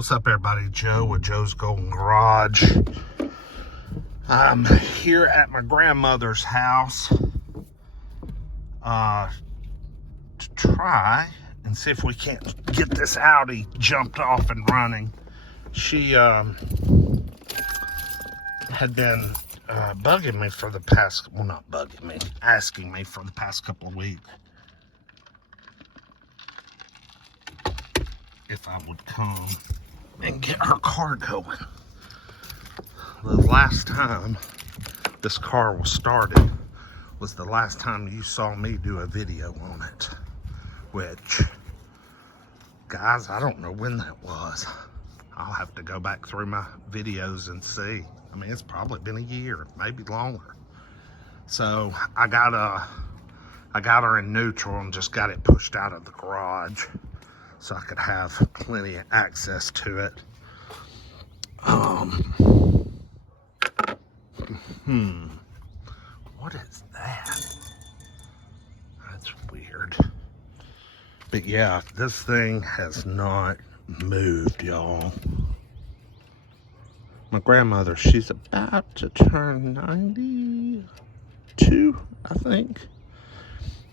What's up, everybody? Joe with Joe's Golden Garage. I'm here at my grandmother's house to try and see if we can't get this Audi jumped off and running. She had been bugging me for the past, well, not bugging me, asking me for the past couple of weeks if I would come and get her car going. The last time this car was started was the last time you saw me do a video on it, which, guys, I don't know when that was. I'll have to go back through my videos and see. I mean, it's probably been a year, maybe longer. So I got her in neutral and just got it pushed out of the garage so I could have plenty of access to it. What is that? That's weird. But yeah, this thing has not moved, y'all. My grandmother, she's about to turn 92, I think.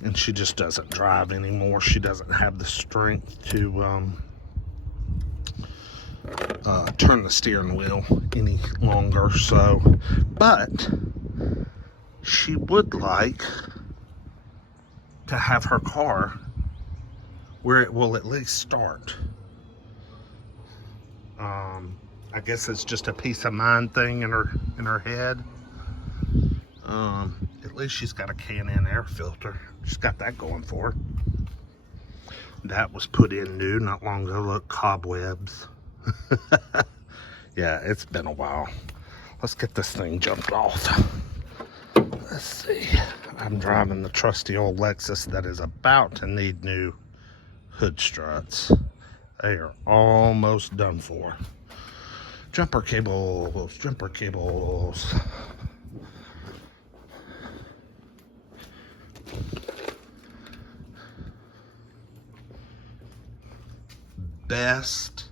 And she just doesn't drive anymore. She doesn't have the strength to turn the steering wheel any longer. So, but she would like to have her car where it will at least start. I guess it's just a peace of mind thing in her head. At least she's got a Can-In air filter. She's got that going for her. That was put in new not long ago. Look, cobwebs. Yeah, it's been a while. Let's get this thing jumped off. Let's see. I'm driving the trusty old Lexus that is about to need new hood struts. They are almost done for. Jumper cables, jumper cables. Best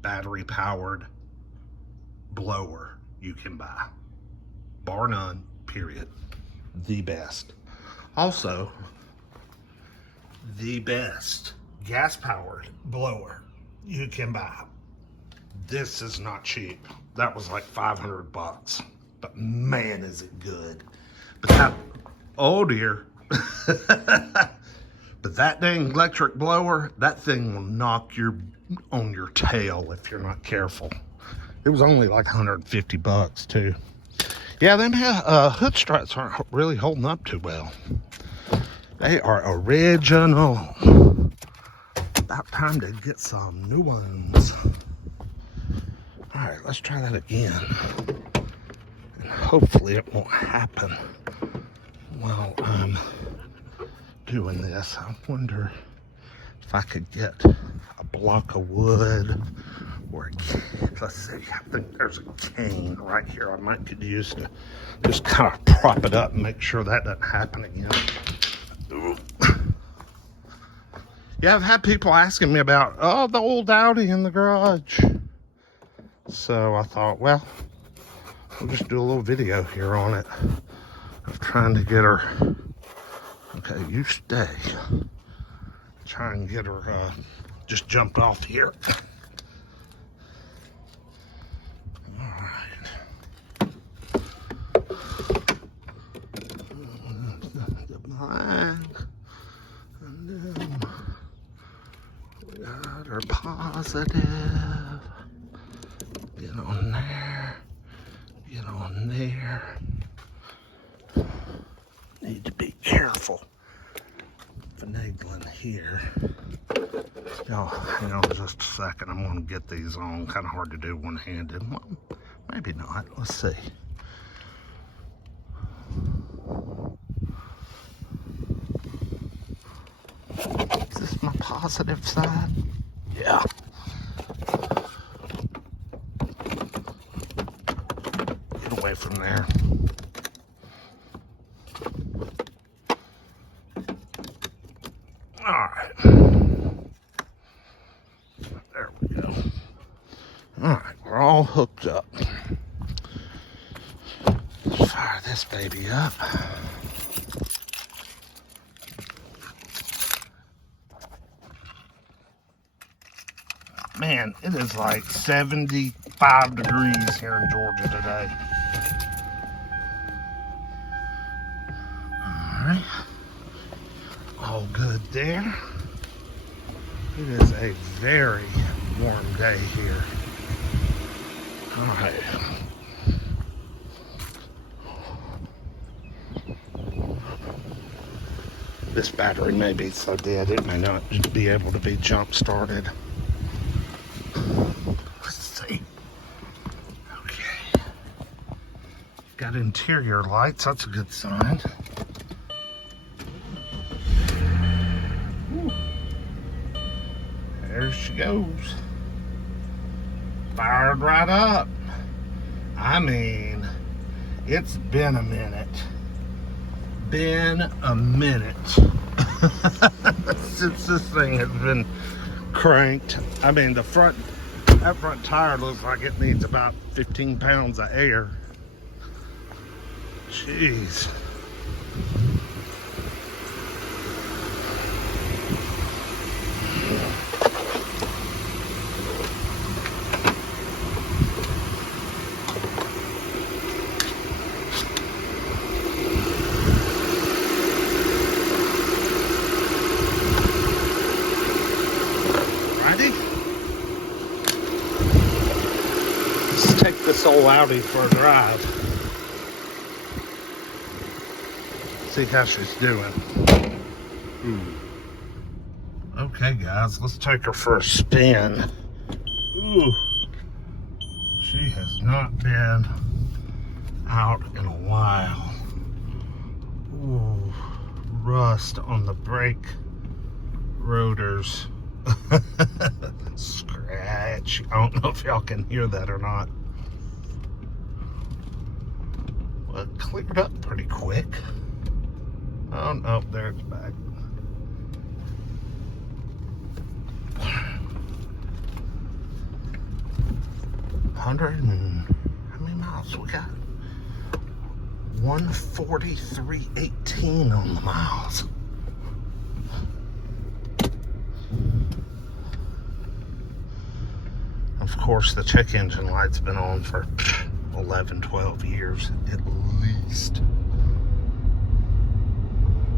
battery powered blower you can buy, bar none, period. The best. Also, the best gas powered blower you can buy. This is not cheap. That was like $500, but man, is it good. But that, oh dear. But that dang electric blower, that thing will knock you on your tail if you're not careful. It was only like $150 too. Yeah, them hood struts aren't really holding up too well. They are original. About time to get some new ones. All right, let's try that again. And hopefully it won't happen while I'm doing this. I wonder if I could get a block of wood or let's see, I think there's a cane right here I might could use to just kind of prop it up and make sure that doesn't happen again. Ooh. Yeah, I've had people asking me about, oh, the old Audi in the garage. So I thought, well, we'll just do a little video here on it of trying to get her. Okay, you stay. Try and get her just jumped off here. All right. The black. And then we got her positive. Get on there. Get on there. Need to be careful. Finagling here. Y'all, hang on just a second. I'm going to get these on. Kind of hard to do one-handed. Well, maybe not. Let's see. Is this my positive side? Yeah. Get away from there. All right. hooked up. Let's fire this baby up. Man, it is like 75 degrees here in Georgia today. All right. All good there. It is a very warm day here. All right. This battery may be so dead it may not be able to be jump started. Let's see. Okay. Got interior lights, that's a good sign. Ooh. There she goes. Fired right up. I mean, it's been a minute. Since this thing has been cranked. I mean, that front tire looks like it needs about 15 pounds of air. Jeez. This old Audi for a drive. See how she's doing. Okay, guys, let's take her for a spin. Ooh, she has not been out in a while. Ooh, rust on the brake rotors. Scratch. I don't know if y'all can hear that or not. Well, it cleared up pretty quick. Oh no, there it's back. How many miles we got? 143.18 on the miles. Of course, the check engine light's been on for 11, 12 years at least.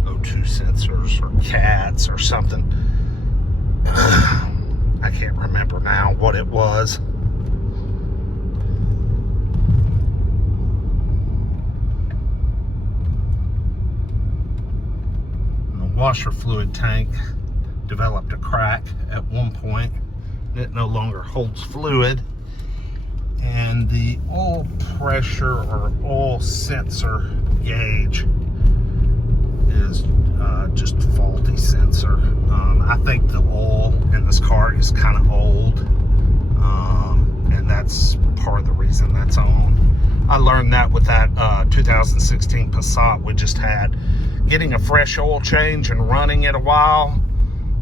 O2 sensors or cats or something. I can't remember now what it was. And the washer fluid tank developed a crack at one point. It no longer holds fluid. And the oil pressure or oil sensor gauge is just a faulty sensor. I think the oil in this car is kind of old, and that's part of the reason that's on. I learned that with that 2016 Passat we just had. Getting a fresh oil change and running it a while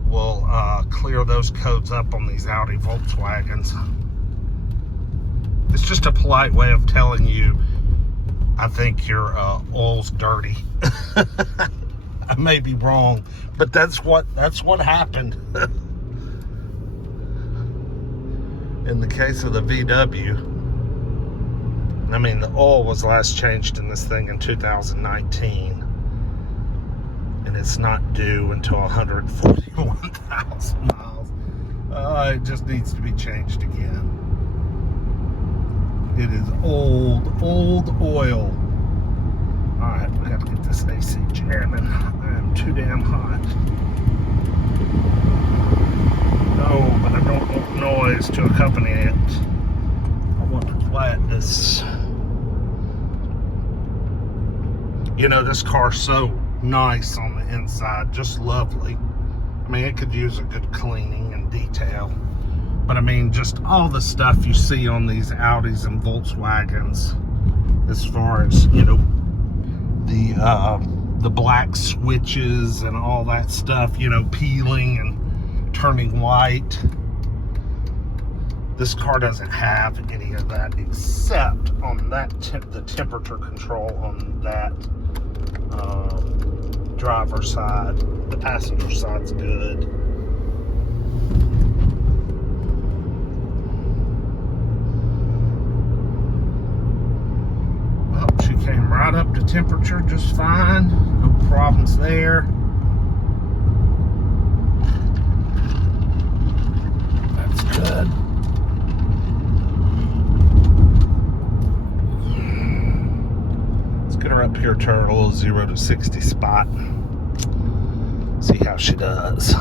will clear those codes up on these Audi Volkswagens. It's just a polite way of telling you, I think your oil's dirty. I may be wrong, but that's what happened. In the case of the VW, I mean, the oil was last changed in this thing in 2019, and it's not due until 141,000 miles. It just needs to be changed again. It is old oil. Alright, we got to get this AC jamming. I am too damn hot. No, but I don't want noise to accompany it. I want to quietness. You know, this car's so nice on the inside, just lovely. I mean, it could use a good cleaning and detail. But I mean, just all the stuff you see on these Audis and Volkswagens, as far as, you know, the black switches and all that stuff, you know, peeling and turning white. This car doesn't have any of that except on that the temperature control on that driver's side. The passenger side's good. Well, she came right up to temperature just fine. No problems there. That's good. Let's get her up here to her little 0 to 60 spot. See how she does.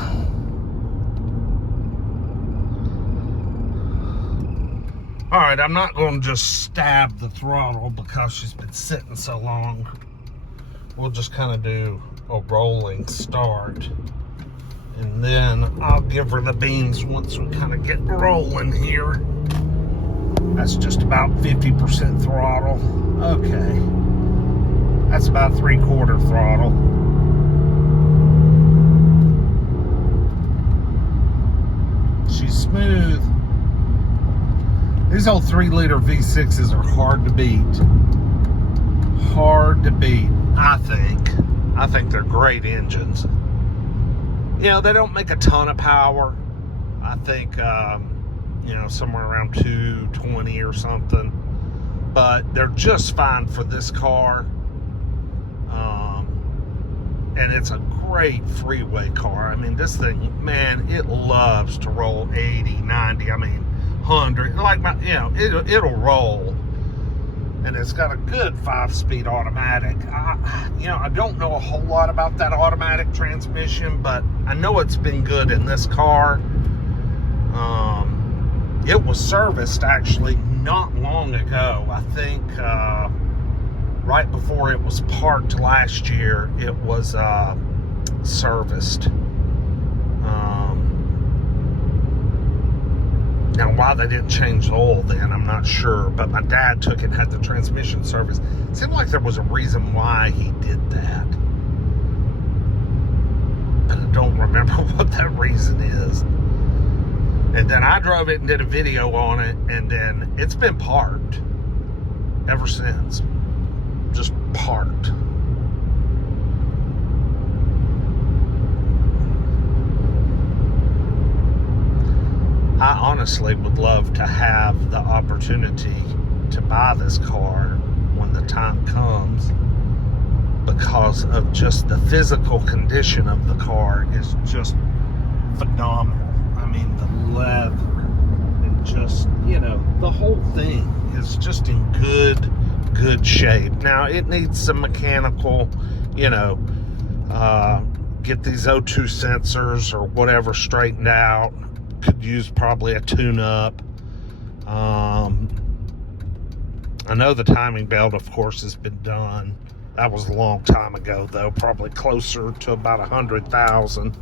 All right, I'm not going to just stab the throttle because she's been sitting so long. We'll just kind of do a rolling start. And then I'll give her the beans once we kind of get rolling here. That's just about 50% throttle. Okay. That's about 3/4 throttle. She's smooth. These old 3-liter V6s are hard to beat. Hard to beat, I think. I think they're great engines. You know, they don't make a ton of power. I think, you know, somewhere around 220 or something. But they're just fine for this car. And it's a great freeway car. I mean, this thing, man, it loves to roll 80, 90, I mean, 100. Like, you know, it'll roll. And it's got a good 5-speed automatic. You know, I don't know a whole lot about that automatic transmission, but I know it's been good in this car. It was serviced actually not long ago. I think right before it was parked last year, it was serviced. Now, why they didn't change the oil then, I'm not sure. But my dad took it and had the transmission service. It seemed like there was a reason why he did that. But I don't remember what that reason is. And then I drove it and did a video on it. And then it's been parked ever since. Just parked. I honestly would love to have the opportunity to buy this car when the time comes, because of just the physical condition of the car is just phenomenal. I mean, the leather and just, you know, the whole thing is just in good shape. Now, it needs some mechanical, you know, get these O2 sensors or whatever straightened out. Could use probably a tune-up. I know the timing belt, of course, has been done. That was a long time ago, though, probably closer to about 100,000.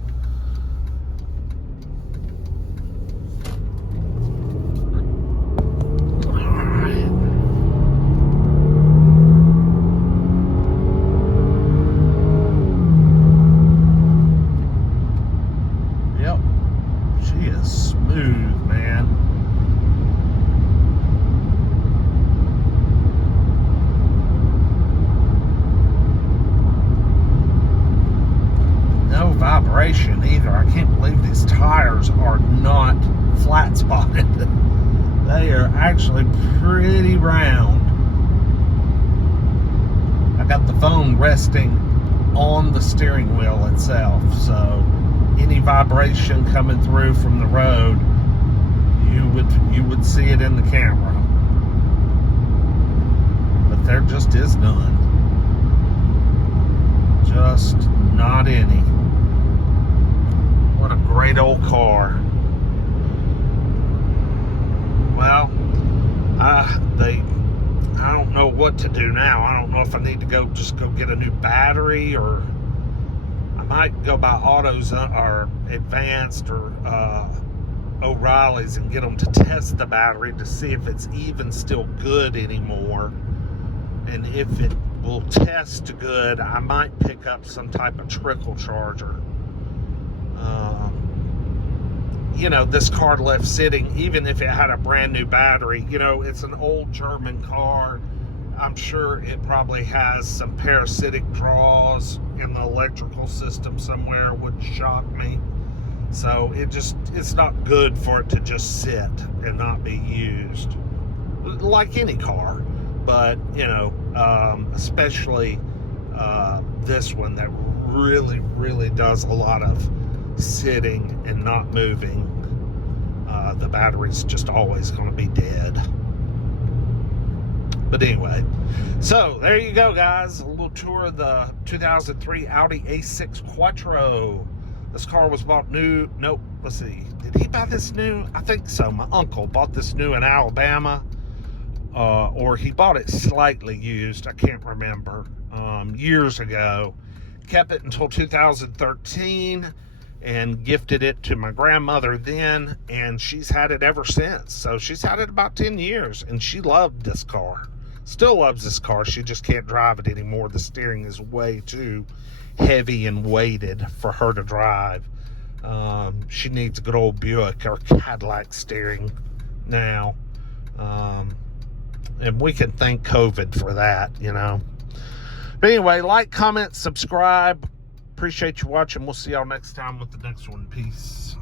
Vibration either. I can't believe these tires are not flat spotted. They are actually pretty round. I got the phone resting on the steering wheel itself, so any vibration coming through from the road, you would see it in the camera. But there just is none. Just not any. What a great old car. Well, I don't know what to do now. I don't know if I need to go get a new battery, or I might go by Autos or Advanced or O'Reilly's and get them to test the battery to see if it's even still good anymore. And if it will test good, I might pick up some type of trickle charger. you know, this car left sitting, even if it had a brand new battery. You know, it's an old German car. I'm sure it probably has some parasitic draws in the electrical system somewhere, would shock me. So it's not good for it to just sit and not be used, like any car. But, you know, especially this one that really, really does a lot of sitting and not moving. The battery's just always going to be dead. But anyway, so there you go, guys. A little tour of the 2003 Audi A6 Quattro. This car was bought new. Nope, let's see. Did he buy this new? I think so. My uncle bought this new in Alabama. Or he bought it slightly used. I can't remember. Years ago. Kept it until 2013 and gifted it to my grandmother then, and she's had it ever since. So she's had it about 10 years, and she loved this car. Still loves this car. She just can't drive it anymore. The steering is way too heavy and weighted for her to drive. She needs a good old Buick or Cadillac steering now. And we can thank COVID for that, you know. But anyway, like, comment, subscribe. Appreciate you watching. We'll see y'all next time with the next one. Peace.